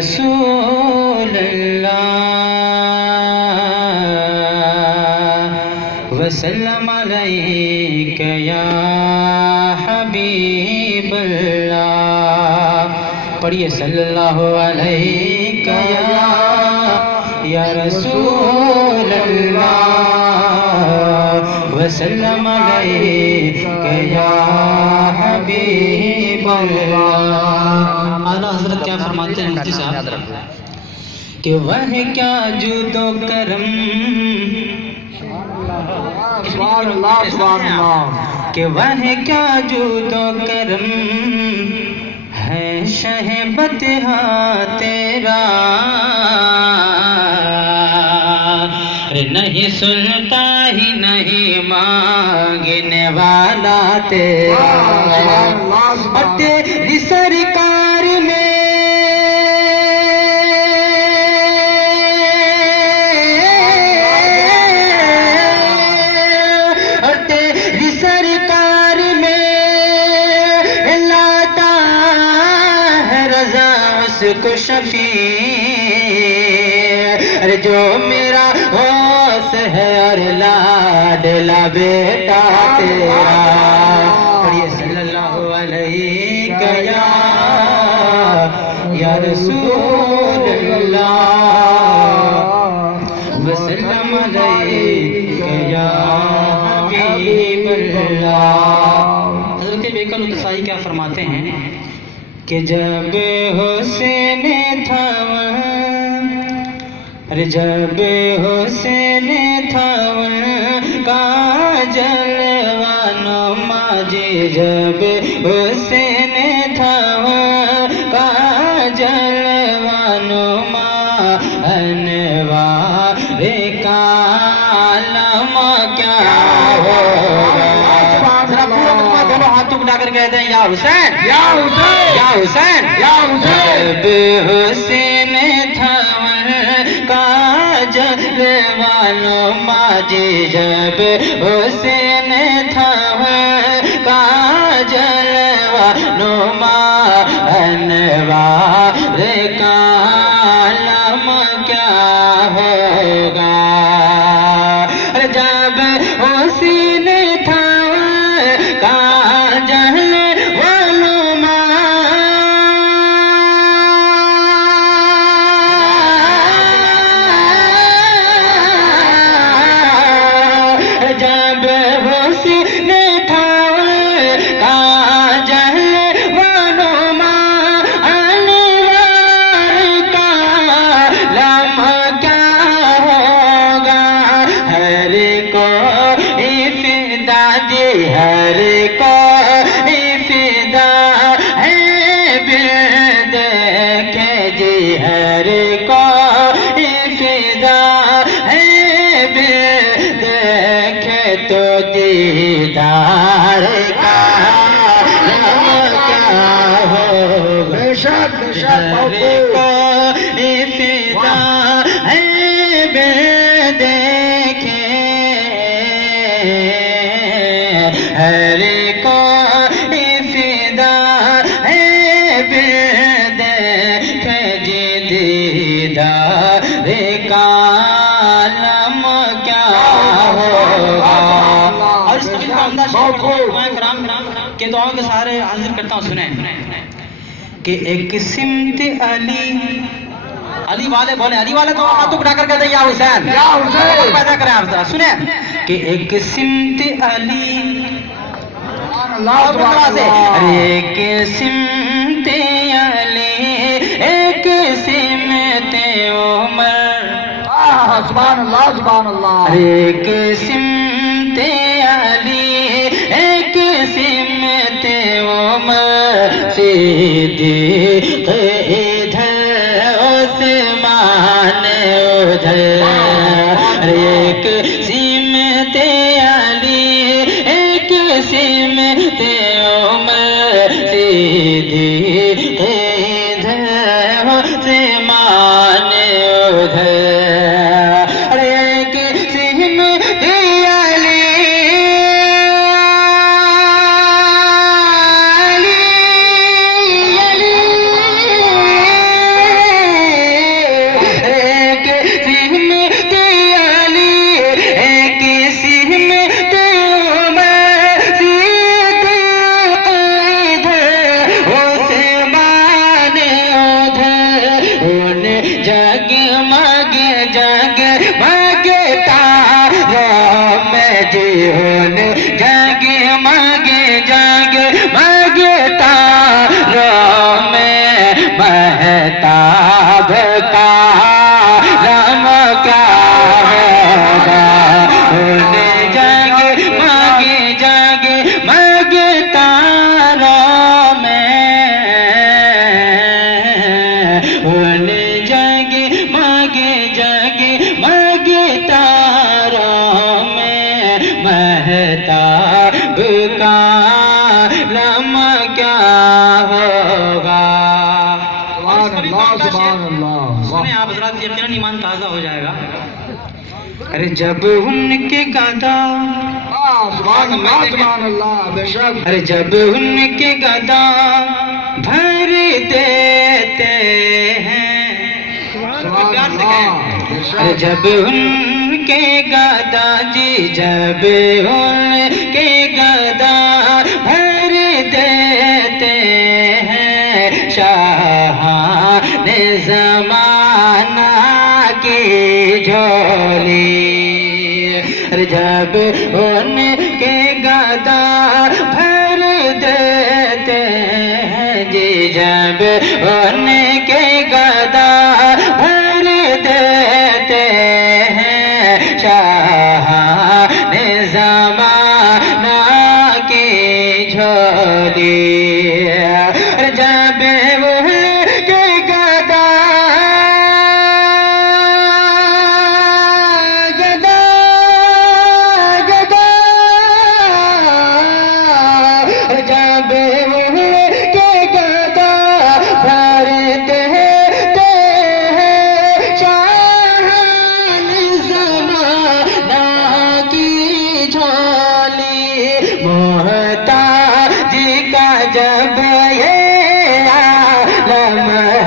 रसूल अल्लाह वसल्लम अलैका या हबीब अल्लाह। पढ़िए सल्लल्लाहु अलैका या रसूल अल्लाह वसल्लम अलैका या हबीब अल्लाह। आला हजरत क्या फरमाते हैं मुफ्ती साहब कि वह क्या जुदो करम कि वह क्या जुदो करम है शहबत तेरा नहीं सुनता ही नहीं मांगने वाला तेरा और तेरी सरकार में और तेरी सरकार में लाता है रजा उसको शफी अरे जो मेरा होश है और लाडला बेटा तेरा। पढ़िए सल्लल्लाहु अलैका या रसूल अल्लाह वसल्लम अलैका या हबीब अल्लाह। हज़रत बेकल उतसाई क्या फरमाते हैं कि जब हुसैन था अरे जब हुसैन था का जलवानो माजी जब हुसैन था का जलवानो मानवारे कालम क्या होगा। दोनों हाथों को उठाकर कहते हैं या हुसैन या हुसैन या हुसैन या हुसैन। जब हुसैन था का जलवानो माजी जब हुसैन था का जलवानो मानवारे कालम क्या होगा। जब हुसैन था का जलवानो जब हुसैन था का जलवानो अनवार का लम क्या होगा। हर को इफ़्तिदा दी हर को इफ़्तिदा है बिल देखे जी हर को इफ़्तिदा है बिल देखे तो दीदार का क्या होगा। बेशक को इफ़्तिदा है बिल देखे हर को इफ़्तिदा है बिल देखे जी दीदार कालम क्या होगा। और इस कविता का अंदाज़ के दुआओं के सारे हाजिर करता हूँ। सुने कि एक सिमत अली वाले बोले अली वाले तो हाथों उठाकर कहते हैं या हुसैन पैदा करें आप जरा। सुने कि एक सिमत अली से अरे एक सिमत अली एक सिमत उमर सुभान अल्लाह एक सिमत अली एक सिमत उमर सिद्दीक़ इधर उस्मान उधर एक सिमत अली एक सिमत उमर सिद्दीक़ इधर उस्मान उधर एक सिमत अली होगा। होने जागे मांगे तारों में, होने जागे मांगे तारों में, महताब का लम्हा क्या होगा। सुने आप हज़रात, यकीनन ईमान ताज़ा हो जाएगा। अरे जब उनके गदा, अरे जब उनके गदा भर देते हैं, प्यार से कहें, अरे जब उनके गदा जी, जब उनके गदा भर देते हैं, शाहाने ज़माना की झोली। अरे जब उनके गदा भर देते हैं जी, जब उनके गदा भर देते हैं, शाहाने ज़माना की झोली। जब उनके गदा जब उनके गदा भर देते हैं, शाहाने ज़माना की झोली। मोहताजी का जब ये आलम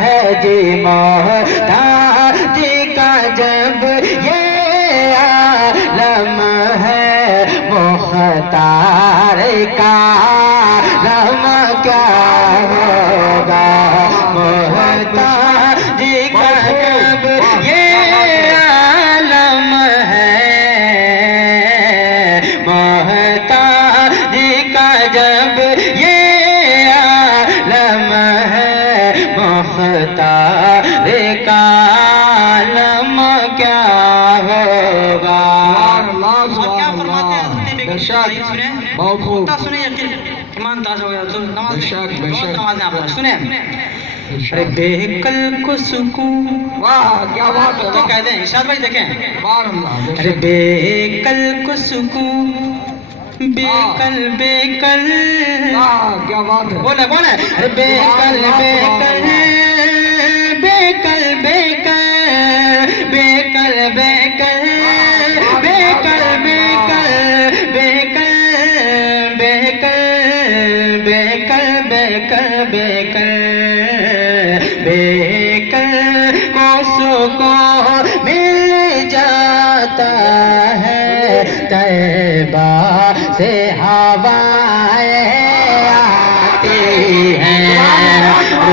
है जी, मोहताजी का जब ये आलम है, मुख्तार का लम्हा क्या होगा। मोहताजी का जब ये आलम है, मोहताजी का जब ये आलम है, मुख्तार का लम्हा क्या होगा। क्या फरमाते हैं बहुत खूब, सुने ईमान ताज़ा हो गया। नमाज़ सुने। अरे बेकल को सुकून, वाह क्या बात है, कह दें इरशाद भाई, देखें। अरे अरे बेकल को सुकून, बेकल वाह क्या बात है, बोले अरे बेकल बेकल को सुकून मिल जाता है, तैबा से हवाएं आती हैं।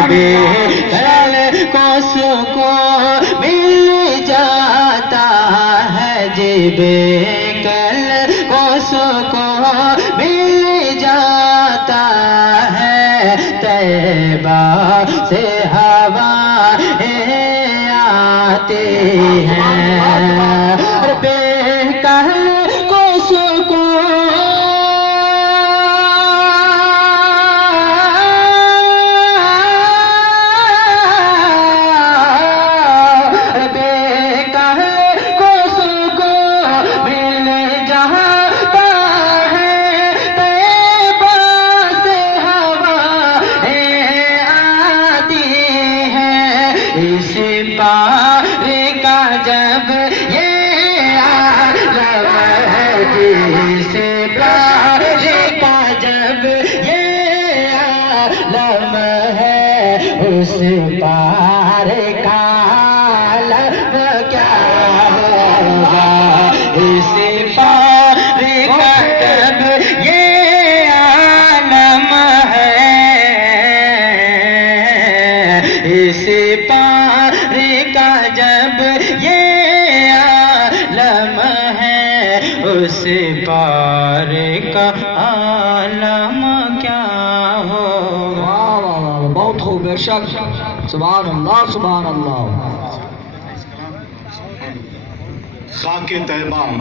बेकल को सुकून मिल जाता है जी, बेकल को सुकून मिल जाता है, तैबा से हवाएं आती हैं। बेकल को सुकून, बेकल को सुकून मिल जाता है, तैबा से हवाएं आती हैं। इस पार का जब ये आलम है, जिस पार का जब ये आलम है, उस पार का आलम क्या होगा। इस पार का जब ये आलम है, इस पार का जब ये आलम है, उस पार का आलम क्या होगा। वाह वाह वाह बहुत खूब, बेशक, सुभान अल्लाह सुभान अल्लाह। खाके तैबा